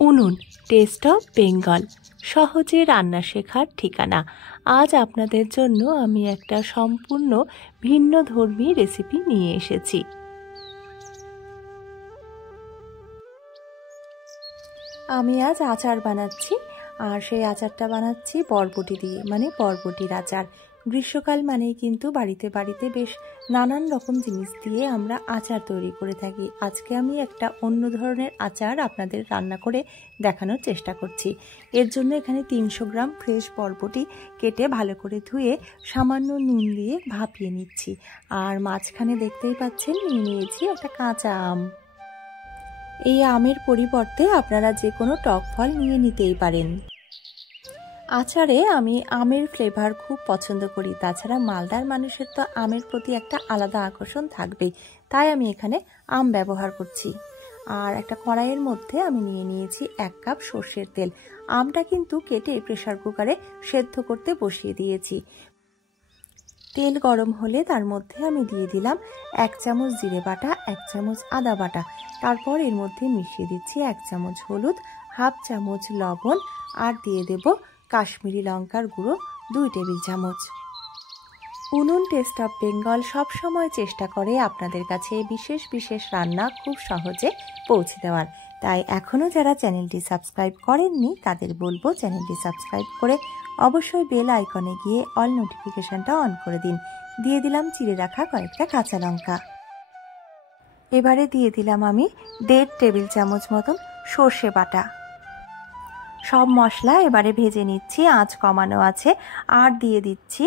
উনুন test of Bengal সহজে রান্না শেখার ঠিকানা। আজ আপনাদের জন্য আমি একটা সম্পূর্ণ ভিন্নধর্মী রেসিপি নিয়ে এসেছি। আমি আজ আচার বানাচ্ছি, আর সেই আচারটা বানাচ্ছি বরবটি দিয়ে, মানে বরবটির আচার। গ্রীষ্মকাল মানেই কিন্তু বাড়িতে বাড়িতে বেশ নানান রকম জিনিস দিয়ে আমরা আচার তৈরি করে থাকি। আজকে আমি একটা অন্য ধরনের আচার আপনাদের রান্না করে দেখানোর চেষ্টা করছি। এর জন্য এখানে 300 গ্রাম ফ্রেশ বরবটি কেটে ভালো করে ধুয়ে সামান্য নুন দিয়ে ভাপিয়ে নিচ্ছি। আর মাঝখানে দেখতেই পাচ্ছেন নিয়ে নিয়েছি একটা কাঁচা আম। এই আমের পরিবর্তে আপনারা যে কোনো টক ফল নিয়ে নিতেই পারেন। আচারে আমি আমের ফ্লেভার খুব পছন্দ করি, তাছাড়া মালদার মানুষের তো আমের প্রতি একটা আলাদা আকর্ষণ থাকবেই, তাই আমি এখানে আম ব্যবহার করছি। আর একটা কড়াইয়ের মধ্যে আমি নিয়ে নিয়েছি 1 কাপ সর্ষের তেল। আমটা কিন্তু কেটে প্রেসার কুকারে সেদ্ধ করতে বসিয়ে দিয়েছি। তেল গরম হলে তার মধ্যে আমি দিয়ে দিলাম 1 চামচ জিরে বাটা, 1 চামচ আদা বাটা। তারপর এর মধ্যে মিশিয়ে দিচ্ছি 1 চামচ হলুদ, হাফ চামচ লবণ, আর দিয়ে দেব কাশ্মীরি লঙ্কার গুঁড়ো 2 টেবিল চামচ। উনুন টেস্ট অফ বেঙ্গল সবসময় চেষ্টা করে আপনাদের কাছে বিশেষ বিশেষ রান্না খুব সহজে পৌঁছে দেওয়ার। তাই এখনও যারা চ্যানেলটি সাবস্ক্রাইব করেননি তাদের বলবো চ্যানেলটি সাবস্ক্রাইব করে অবশ্যই বেল আইকনে গিয়ে অল নোটিফিকেশনটা অন করে দিন। দিয়ে দিলাম চিড়ে রাখা কয়েকটা কাঁচা লঙ্কা। এবারে দিয়ে দিলাম আমি 1.5 টেবিল চামচ মতন সর্ষে বাটা। সব মশলা এবারে ভেজে নিচ্ছি, আঁচ কমানো আছে। আর দিয়ে দিচ্ছি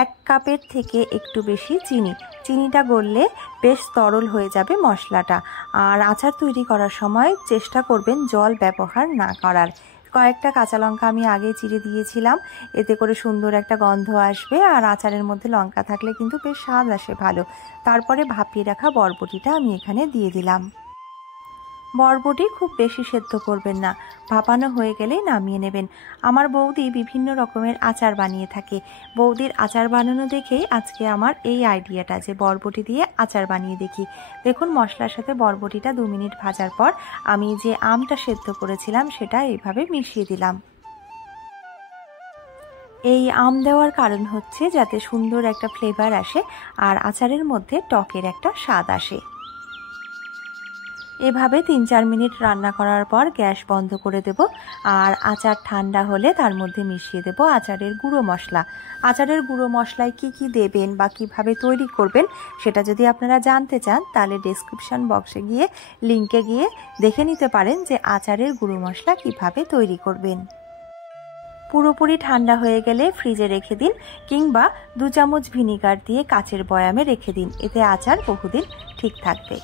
1 কাপের থেকে একটু বেশি চিনি। চিনিটা গললে বেশ তরল হয়ে যাবে মশলাটা। আর আচার তৈরি করার সময় চেষ্টা করবেন জল ব্যবহার না করার। কয়েকটা কাঁচা লঙ্কা আমি আগে চিড়ে দিয়েছিলাম, এতে করে সুন্দর একটা গন্ধ আসবে, আর আচারের মধ্যে লঙ্কা থাকলে কিন্তু বেশ স্বাদ আসে ভালো। তারপরে ভাপিয়ে রাখা বরবটিটা আমি এখানে দিয়ে দিলাম। বরবটি খুব বেশি সেদ্ধ করবেন না, ভাপানো হয়ে গেলেই নামিয়ে নেবেন। আমার বৌদি বিভিন্ন রকমের আচার বানিয়ে থাকে। বৌদির আচার বানানো দেখেই আজকে আমার এই আইডিয়াটা যে বরবটি দিয়ে আচার বানিয়ে দেখি। দেখুন মশলার সাথে বরবটিটা 2 মিনিট ভাজার পর আমি যে আমটা সেদ্ধ করেছিলাম সেটা এইভাবে মিশিয়ে দিলাম। এই আম দেওয়ার কারণ হচ্ছে যাতে সুন্দর একটা ফ্লেভার আসে আর আচারের মধ্যে টকের একটা স্বাদ আসে। এভাবে 3-4 মিনিট রান্না করার পর গ্যাস বন্ধ করে দেব। আর আচার ঠান্ডা হলে তার মধ্যে মিশিয়ে দেব আচারের গুঁড়ো মশলা। আচারের গুঁড়ো মশলায় কি দেবেন বা কিভাবে তৈরি করবেন সেটা যদি আপনারা জানতে চান তাহলে ডেসক্রিপশন বক্সে গিয়ে লিংকে গিয়ে দেখে নিতে পারেন যে আচারের গুঁড়ো মশলা কিভাবে তৈরি করবেন। পুরোপুরি ঠান্ডা হয়ে গেলে ফ্রিজে রেখে দিন, কিংবা 2 চামচ ভিনিগার দিয়ে কাচের বয়ামে রেখে দিন, এতে আচার বহুদিন ঠিক থাকবে।